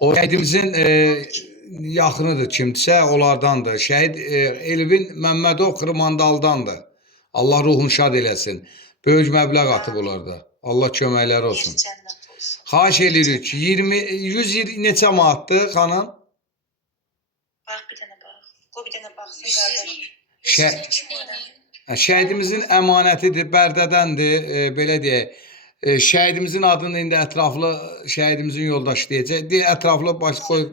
O şəhidimizin yaxınıdır kimdirsə, onlardandır. Şəhid Elvin Məmmədov Xırmandaldandır. Allah ruhunu şad eləsin. Böyük məbləğ atıb onlarda. Allah köməkləri olsun. Xahiş edirik. 100 neçə manatdır xanım? Bax bir dənə bax. Qoy bir dənə baxsın qardaş. Şəhidimizin əmanətidir, Bərdədəndir, belə deyək. Şəhidimizin adını indi ətraflı şəhidimizin yoldaşı deyəcək. Ətraflı baş qoyub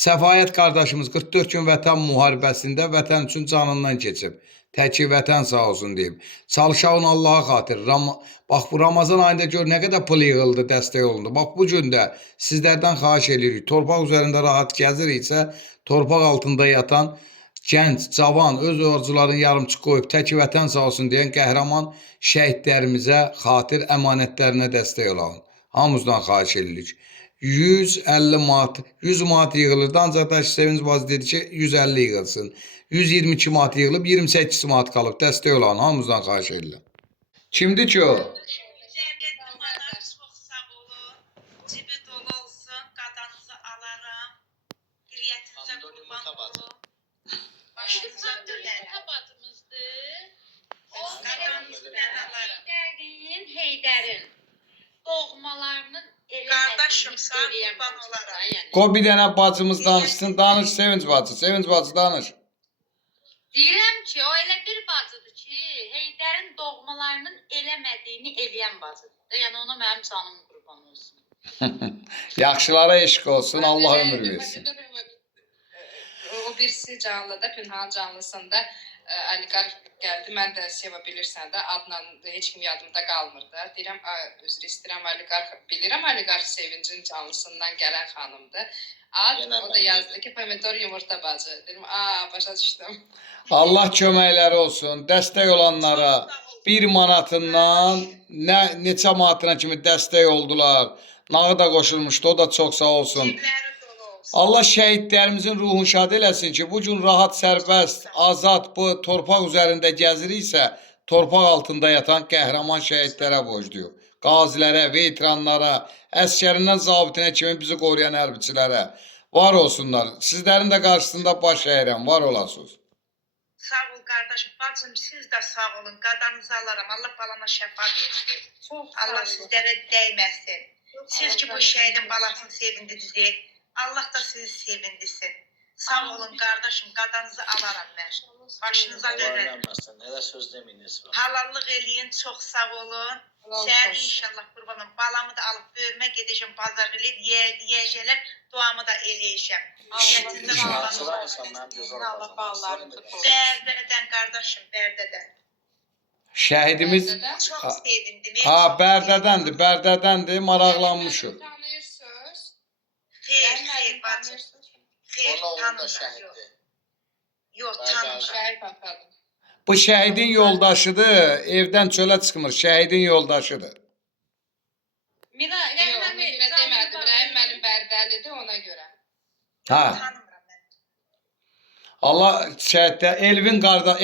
Səfayət qardaşımız 44 gün vətən müharibəsində vətən üçün canından keçib. Təki vətən sağ olsun deyib. Çalışağın Allaha xatir. Bax bu Ramazan ayında gör nə qədər pul yığıldı, dəstək olundu. Bax bu gün də sizlərdən xahiş edirik. Torpaq üzərində rahat gəziriksə, torpaq altında yatan gənc, cavan, öz orduların yarımçıq qoyub təki vətən sağ olsun deyən qəhrəman şəhidlərimizə xatir əmanətlərinə dəstək olalım. Hamımızdan xahiş edirik. 150 manat, 100 manat yığılırdı, ancaq da Sevinç bacı dedi ki 150 yığılsın. 122 manat yığılıb, 28 manat qalıb, dəstək olan hamımızdan xahiş edirəm. Kimdir ki o? Çox sağ olun. Cibi dolu olsun, qadanızı alaram. Qiriyyətinizə qurban olun. Başınıza dönərəm. Qadanızı mən alaram. Heydərin doğmalarının Qardaşım, sağ qurban olaram. Qoy bir dənə bacımız danışsın. Danış Sevinç bacı. Sevinç bacı danış. Deyirəm ki, o elə bir bacıdır ki, Heydərin doğmalarının eləmədiyini eləyən bacıdır. Yəni ona mənim canım qurban olsun. Yaxşılara eşq olsun. Allah ömür versin. O birisi canlıda, Pünhan canlısında oliqarx gəldi. Mən də seva bilirsən də, adla heç kim yadımda qalmır da. Deyirəm, üzr istəyirəm, oliqarx bilirəm, oliqarx Sevincin canlısından gələn xanımdır. O da yazdı ki, pomidor yumurta bacı. Dedim, başa düşdüm. Allah köməkləri olsun. Dəstək olanlara 1 manatından neçə manatına kimi dəstək oldular. Nağı da qoşulmuşdu. O da çox sağ olsun. Cibləri dolu olsun. Allah şəhidlərimizin ruhunu şad eləsin ki, bu gün rahat, sərbəst, azad bu torpaq üzərində gəziriksə, torpaq altında yatan qəhrəman şəhidlərə borcluyuq. Qazilərə, veteranlara, əskərindən zabitinə kimi bizi qoruyan hərbiçilərə var olsunlar. Sizlərin də qarşısında baş əyirəm, var olasınız. Sağ ol qardaşım, bacım siz də sağ olun. Qadanızı alaram. Allah balana şəfa versin. Allah sizlərə dəyməsin. Siz ki bu şəhidin balasını sevindirdiniz. Allah da sizi sevindirsin. Sağ olun qardaşım, qadanızı alaram mən. Başınıza dönərəm. Nələ söz deməyiniz var. Halallıq eləyin, çox sağ olun. Səhər inşallah qurbanım. Balamı da alıb böyürmə gedəcəm, bazar eləyib, yiyəcəklər, duamı da eləyəcəm. Niyyətində Bərdədən qardaşım, Bərdədən. Şəhidimiz Çox sevindim. Bərdədəndir, Bərdədəndir, maraqlanmışıq. Tanıyırsınız? Xeyr, bacım. Xeyr, Onun da tanımıram. şəhiddir. Yox, tanımıram. Şəhid atadım. Bu şəhidin yoldaşıdır, evdən çölə çıxmır, şəhidin yoldaşıdır. Yox, Mirə demədim. Rəhim mənim Bərdəlidir ona görə. Ha. Tanımıram mən. Allah şəhiddə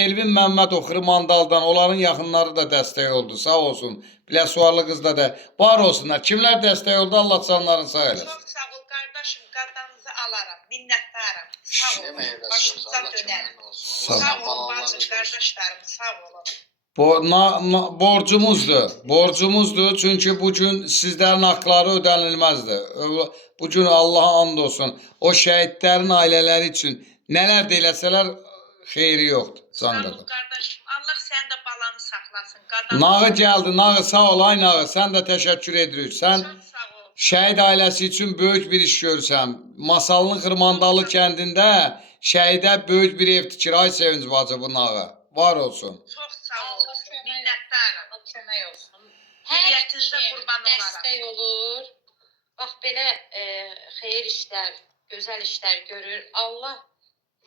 Elvin Məmmədov Xırmandaldan onların yaxınları da dəstək oldu. Sağ olsun. Biləsuarlı qız da var olsunlar. Kimlər dəstək oldu? Allah canlarını sağ eləsin. Çox sağ ol qardaşım, qadanızı alaram. Minnətdaram. Sağ olun. Yeməyə Başınıza dönərəm. Sağ ol. Sağ olun bacım, qardaşlarım, sağ olun. Borcumuzdur. Borcumuzdur. Çünki bu gün sizlərin haqları ödənilməzdir. Bu gün Allaha and olsun. O şəhidlərin ailələri üçün nələr də eləsələr xeyri yoxdur. Sağ ol Candadır. qardaşım. Allah sən də balanı saxlasın. Qadanı. Nağı gəldi, nağı sağ ol, ay nağı. Sən də təşəkkür edirik. Sən Çox sağ ol. şəhid ailəsi üçün böyük bir iş görsən. Masalının Xırmandalı kəndində şəhidə böyük bir ev tikir. Ay Sevinç bacı bu nağı. Var olsun. Çox sağ ol. Minnətdaram. Kömək olsun. Hürriyyətinizə Hər qurban kim olaram. dəstək olur. Bax belə xeyir işlər, gözəl işlər görür. Allah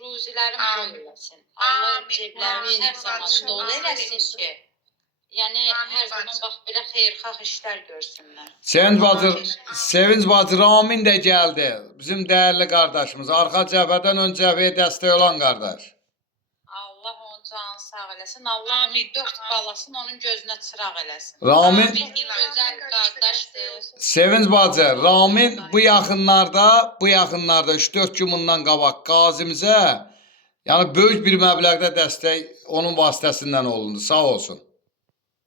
ruzilərin bol Amin. eləsin. Allah Amin. ceblərimiz hər Amin. zaman dolu Amin. eləsin ki, yəni Amin, hər zaman bacım. bax belə xeyirxah işlər görsünlər. Sevinç bacı Ramin də gəldi. Bizim dəyərli qardaşımız. Arxa cəbhədən ön cəbhəyə dəstək olan qardaş. Allah onun canı sağ sağ eləsin. Allah onun Amin, 4 amin. balasını onun gözünə çıraq eləsin. Ramin Amin. Gözəl qardaşdır. Sevinç bacı, Ramin bu yaxınlarda 3-4 gün bundan qabaq qazimizə yəni böyük bir məbləğdə dəstək onun vasitəsindən olundu. Sağ olsun.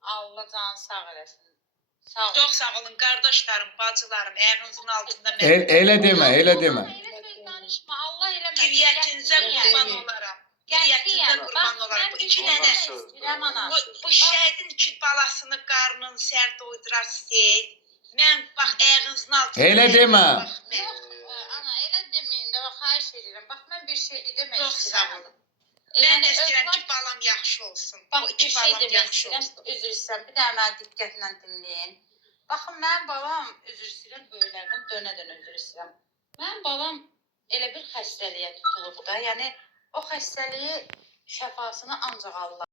Allah canı sağ eləsin. Sağ ol. Çox sağ olun qardaşlarım, bacılarım, ayağınızın altında Elə demə, elə demə. Allah elə söz danışma. Allah eləməsin. Diryətinizə qurban olaram. Diryətinizə qurban olaram. Bu iki dənə istəyirəm ana. bu şəhidin iki balasını qarnını sər doydurar siz. Mən bax ayağınızın altında. Elə demə. Bax, mən- Yox, ana elə deməyin də, bax xahiş edirəm. Bax mən bir şey demək Çox sağ istəyirəm. olun. Mən də istəyirəm övlad- ki, balam yaxşı olsun. Bax Bu bir iki şey balam demək yaxşı istəyirəm. olsun. Üzr istəyirəm. Bir dənə məni diqqətlə dinləyin. Baxın mənim balam üzr istəyirəm böyüklərdən dönə-dönə üzr istəyirəm. Mənim balam elə bir xəstəliyə tutulub da, yəni o xəstəliyi şəfasını ancaq Allah